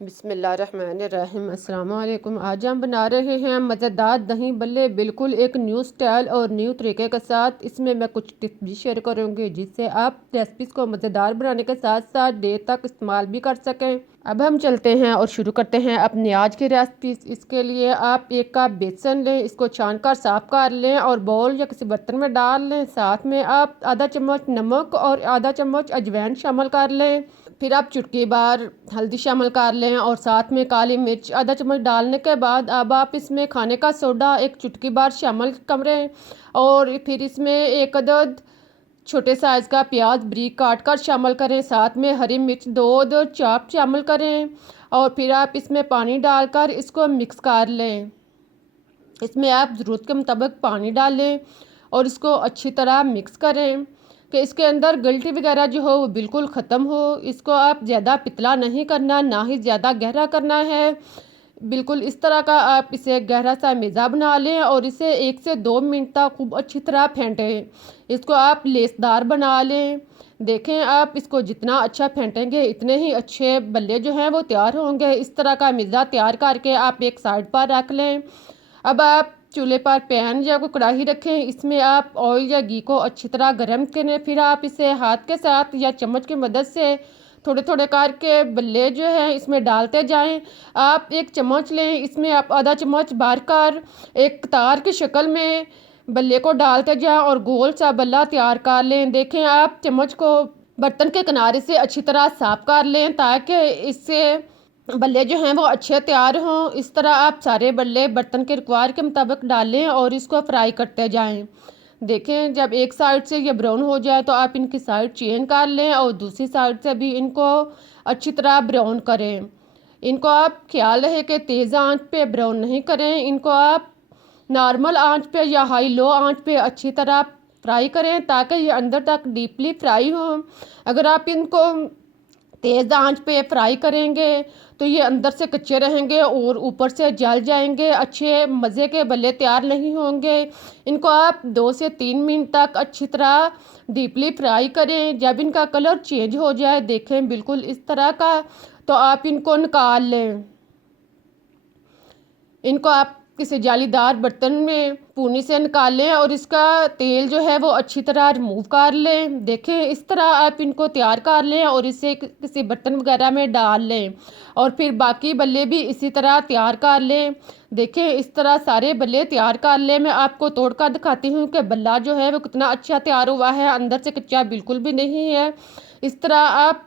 बिस्मिल्लाहिर्रहमानिर्रहीम। अस्सलाम वालेकुम। आज हम बना रहे हैं मज़ेदार दही बल्ले, बिल्कुल एक न्यू स्टाइल और न्यू तरीके के साथ। इसमें मैं कुछ टिप्स भी शेयर करूंगी जिससे आप रेसिपीज़ को मज़ेदार बनाने के साथ साथ देर तक इस्तेमाल भी कर सकें। अब हम चलते हैं और शुरू करते हैं अपनी आज की रेसिपीज़। इसके लिए आप एक कप बेसन लें, इसको छान कर साफ़ कर लें और बाउल या किसी बर्तन में डाल लें। साथ में आप आधा चम्मच नमक और आधा चम्मच अजवाइन शामिल कर लें। फिर आप चुटकी भर हल्दी शामिल कर लें और साथ में काली मिर्च आधा चम्मच डालने के बाद अब आप इसमें खाने का सोडा एक चुटकी भर शामिल करें और फिर इसमें एक अदद छोटे साइज़ का प्याज बारीक काट कर शामिल करें। साथ में हरी मिर्च दो चाप शामिल करें और फिर आप इसमें पानी डालकर इसको मिक्स कर लें। इसमें आप ज़रूरत के मुताबिक पानी डालें और इसको अच्छी तरह मिक्स करें कि इसके अंदर गलटी वगैरह जो हो वो बिल्कुल ख़त्म हो। इसको आप ज़्यादा पतला नहीं करना, ना ही ज़्यादा गहरा करना है। बिल्कुल इस तरह का आप इसे गहरा सा मेज़ा बना लें और इसे 1 से 2 मिनट तक खूब अच्छी तरह फेंटें। इसको आप लेसदार बना लें। देखें, आप इसको जितना अच्छा फेंटेंगे इतने ही अच्छे बल्ले जो हैं वो तैयार होंगे। इस तरह का मेज़ा तैयार करके आप एक साइड पर रख लें। अब आप चूल्हे पर पैन या कोई कढ़ाई रखें, इसमें आप ऑयल या घी को अच्छी तरह गर्म करें। फिर आप इसे हाथ के साथ या चम्मच की मदद से थोड़े थोड़े करके बल्ले जो हैं इसमें डालते जाएं। आप एक चम्मच लें, इसमें आप आधा चम्मच भर कर एक कतार की शक्ल में बल्ले को डालते जाएं और गोल सा बल्ला तैयार कर लें। देखें, आप चम्मच को बर्तन के किनारे से अच्छी तरह साफ कर लें ताकि इससे बल्ले जो हैं वो अच्छे तैयार हों। इस तरह आप सारे बल्ले बर्तन के रिक्वायर के मुताबिक डालें और इसको फ्राई करते जाएं। देखें, जब एक साइड से ये ब्राउन हो जाए तो आप इनकी साइड चेंज कर लें और दूसरी साइड से भी इनको अच्छी तरह ब्राउन करें। इनको आप ख्याल रहे कि तेज़ आंच पे ब्राउन नहीं करें। इनको आप नॉर्मल आंच पे या हाई लो आंच पे अच्छी तरह फ्राई करें ताकि ये अंदर तक डीपली फ्राई हो। अगर आप इनको तेज़ आंच पे फ्राई करेंगे तो ये अंदर से कच्चे रहेंगे और ऊपर से जल जाएंगे, अच्छे मज़े के बल्ले तैयार नहीं होंगे। इनको आप 2 से 3 मिनट तक अच्छी तरह डीपली फ्राई करें। जब इनका कलर चेंज हो जाए, देखें बिल्कुल इस तरह का, तो आप इनको निकाल लें। इनको आप किसी जालीदार बर्तन में पूनी से निकाल लें और इसका तेल जो है वो अच्छी तरह रिमूव कर लें। देखें, इस तरह आप इनको तैयार कर लें और इसे किसी बर्तन वगैरह में डाल लें और फिर बाकी बल्ले भी इसी तरह तैयार कर लें। देखें, इस तरह सारे बल्ले तैयार कर लें। मैं आपको तोड़ कर दिखाती हूँ कि बल्ला जो है वो कितना अच्छा तैयार हुआ है, अंदर से कच्चा बिल्कुल भी नहीं है। इस तरह आप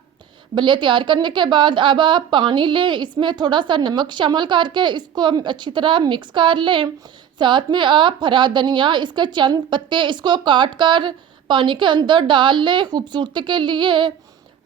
बल्ले तैयार करने के बाद अब आप पानी लें, इसमें थोड़ा सा नमक शामिल करके इसको अच्छी तरह मिक्स कर लें। साथ में आप हरा धनिया इसके चंद पत्ते इसको काट कर पानी के अंदर डाल लें खूबसूरती के लिए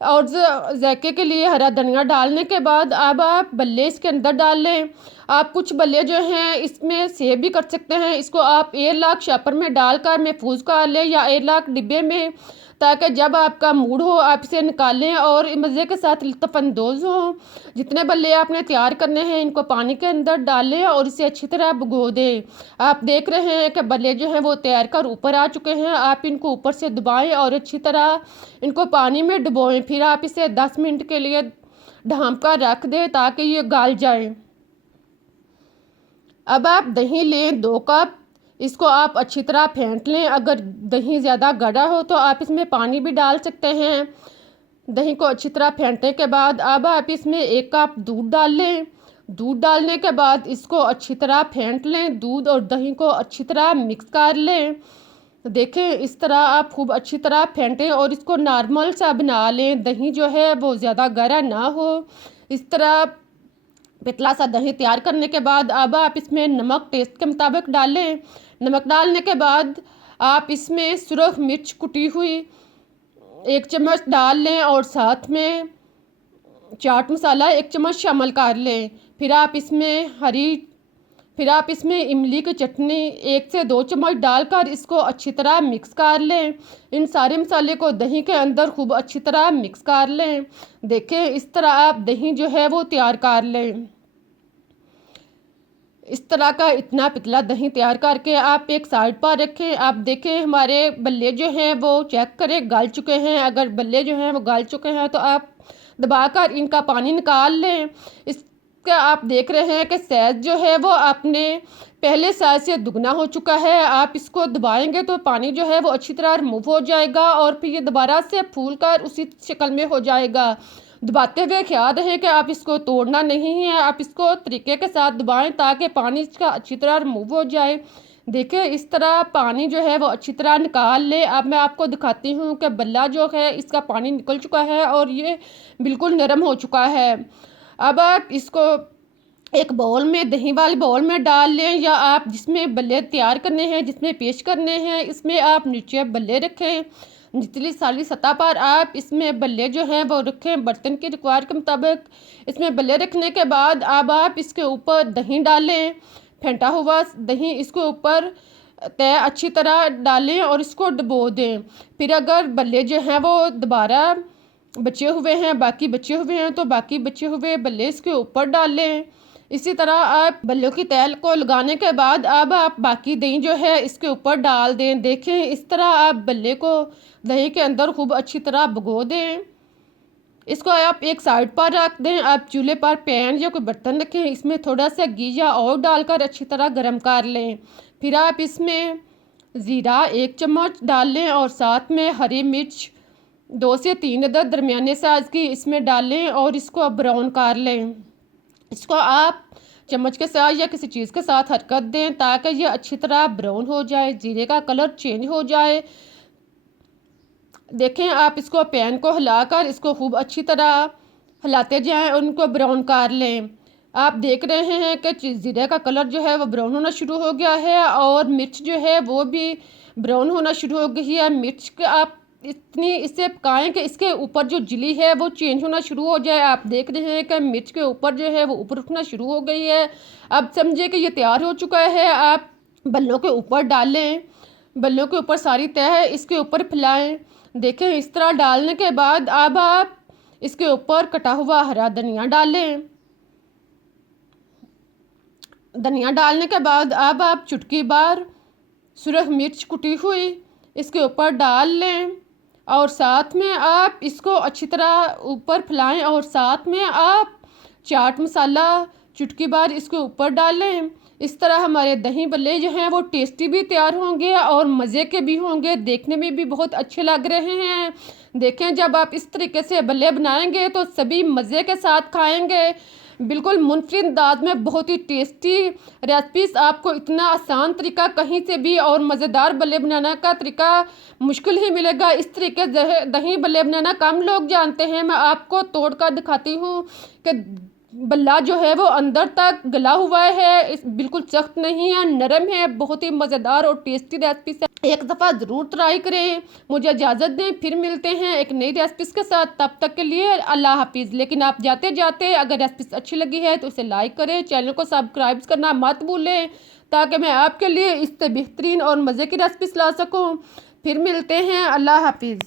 और जायके के लिए। हरा धनिया डालने के बाद अब आप बल्ले इसके अंदर डाल लें। आप कुछ बल्ले जो हैं इसमें सेव भी कर सकते हैं। इसको आप एयरलॉक शॉपर में डालकर महफूज कर लें या एयरलॉक डिब्बे में, ताकि जब आपका मूड हो आप इसे निकालें और मज़े के साथ लुत्फ़अंदोज़ हों। जितने बल्ले आपने तैयार करने हैं इनको पानी के अंदर डालें और इसे अच्छी तरह भिगो दें। आप देख रहे हैं कि बल्ले जो हैं वो तैर कर ऊपर आ चुके हैं। आप इनको ऊपर से दबाएं और अच्छी तरह इनको पानी में डुबोएं। फिर आप इसे 10 मिनट के लिए ढाँप कर रख दें ताकि ये गल जाए। अब आप दही लें 2 कप, इसको आप अच्छी तरह फेंट लें। अगर दही ज़्यादा गाढ़ा हो तो आप इसमें पानी भी डाल सकते हैं। दही को अच्छी तरह फेंटने के बाद अब आप इसमें 1 कप दूध डाल लें। दूध डालने के बाद इसको अच्छी तरह फेंट लें। दूध और दही को अच्छी तरह मिक्स कर लें। देखें, इस तरह आप खूब अच्छी तरह फेंटें और इसको नॉर्मल सा बना लें। दही जो है वो ज़्यादा गाढ़ा ना हो। इस तरह पतला सा दही तैयार करने के बाद अब आप इसमें नमक टेस्ट के मुताबिक डालें। नमक डालने के बाद आप इसमें सुरख मिर्च कुटी हुई 1 चम्मच डाल लें और साथ में चाट मसाला 1 चम्मच शामिल कर लें। फिर आप इसमें इमली की चटनी 1 से 2 चम्मच डालकर इसको अच्छी तरह मिक्स कर लें। इन सारे मसाले को दही के अंदर खूब अच्छी तरह मिक्स कर लें। देखें, इस तरह आप दही जो है वो तैयार कर लें। इस तरह का इतना पतला दही तैयार करके आप एक साइड पर रखें। आप देखें, हमारे बल्ले जो हैं वो चेक करें गल चुके हैं। अगर बल्ले जो हैं वो गल चुके हैं तो आप दबाकर इनका पानी निकाल लें। इसका आप देख रहे हैं कि साइज़ जो है वो अपने पहले साइज़ से दुगना हो चुका है। आप इसको दबाएंगे तो पानी जो है वो अच्छी तरह रिमूव हो जाएगा और फिर ये दोबारा से फूल कर उसी शक्ल में हो जाएगा। दबाते हुए ख्याल रहे कि आप इसको तोड़ना नहीं है, आप इसको तरीके के साथ दबाएं ताकि पानी इसका अच्छी तरह रिमूव हो जाए। देखिए इस तरह पानी जो है वो अच्छी तरह निकाल ले। अब मैं आपको दिखाती हूँ कि बल्ला जो है इसका पानी निकल चुका है और ये बिल्कुल नरम हो चुका है। अब आप इसको एक बाउल में, दही वाले बाउल में डाल लें, या आप जिसमें बल्ले तैयार करने हैं, जिसमें पेश करने हैं, इसमें आप नीचे बल्ले रखें। निचली साली सतह पर आप इसमें बल्ले जो हैं वो रखें बर्तन के रिक्वायर के मुताबिक। इसमें बल्ले रखने के बाद अब आप इसके ऊपर दही डालें, फेंटा हुआ दही इसके ऊपर तय अच्छी तरह डालें और इसको डुबो दें। फिर अगर बल्ले जो हैं वो दोबारा बचे हुए हैं, बाकी बचे हुए हैं, तो बाकी बचे हुए बल्ले इसके ऊपर डालें। इसी तरह आप बल्लों की तैल को लगाने के बाद अब आप बाकी दही जो है इसके ऊपर डाल दें। देखें इस तरह आप बल्ले को दही के अंदर खूब अच्छी तरह भिगो दें। इसको आप एक साइड पर रख दें। आप चूल्हे पर पैन या कोई बर्तन रखें, इसमें थोड़ा सा घी या ऑयल डालकर अच्छी तरह गर्म कर लें। फिर आप इसमें ज़ीरा 1 चम्मच डाल लें और साथ में हरी मिर्च 2 से 3 अदद दरमियाने साइज़ की इसमें डालें और इसको ब्राउन कर लें। इसको आप चम्मच के साथ या किसी चीज़ के साथ हरकत दें ताकि ये अच्छी तरह ब्राउन हो जाए, जीरे का कलर चेंज हो जाए। देखें आप इसको पैन को हिलाकर इसको खूब अच्छी तरह हिलाते जाएं और उनको ब्राउन कर लें। आप देख रहे हैं कि जीरे का कलर जो है वो ब्राउन होना शुरू हो गया है और मिर्च जो है वो भी ब्राउन होना शुरू हो गई है। मिर्च का आप इतनी इससे पकाएं कि इसके ऊपर जो जिली है वो चेंज होना शुरू हो जाए। आप देख रहे हैं कि मिर्च के ऊपर जो है वो ऊपर उठना शुरू हो गई है। अब समझे कि ये तैयार हो चुका है। आप बल्लों के ऊपर डालें, बल्लों के ऊपर सारी तह इसके ऊपर फैलाएं। देखें इस तरह डालने के बाद अब आप इसके ऊपर कटा हुआ हरा धनिया डालें। धनिया डालने के बाद अब आप चुटकी भर सुरख मिर्च कुटी हुई इसके ऊपर डाल लें और साथ में आप इसको अच्छी तरह ऊपर फैलाएं और साथ में आप चाट मसाला चुटकी भर इसके ऊपर डालें। इस तरह हमारे दही बल्ले जो हैं वो टेस्टी भी तैयार होंगे और मज़े के भी होंगे, देखने में भी बहुत अच्छे लग रहे हैं। देखें जब आप इस तरीके से बल्ले बनाएंगे तो सभी मज़े के साथ खाएंगे। बिल्कुल मुनफरिद अंदाज में बहुत ही टेस्टी रेसिपीज़, आपको इतना आसान तरीका कहीं से भी और मज़ेदार बल्ले बनाने का तरीका मुश्किल ही मिलेगा। इस तरीके से दही बल्ले बनाना कम लोग जानते हैं। मैं आपको तोड़ कर दिखाती हूँ कि बल्ला जो है वो अंदर तक गला हुआ है, इस बिल्कुल सख्त नहीं है, नरम है। बहुत ही मज़ेदार और टेस्टी रेसिपी है, एक दफ़ा ज़रूर ट्राई करें। मुझे इजाज़त दें, फिर मिलते हैं एक नई रेसिपी के साथ। तब तक के लिए अल्लाह हाफिज़। लेकिन आप जाते जाते अगर रेसिपी अच्छी लगी है तो इसे लाइक करें, चैनल को सब्सक्राइब करना मत भूलें ताकि मैं आपके लिए इससे बेहतरीन और मज़े की रेसिपी ला सकूँ। फिर मिलते हैं, अल्लाह हाफिज़।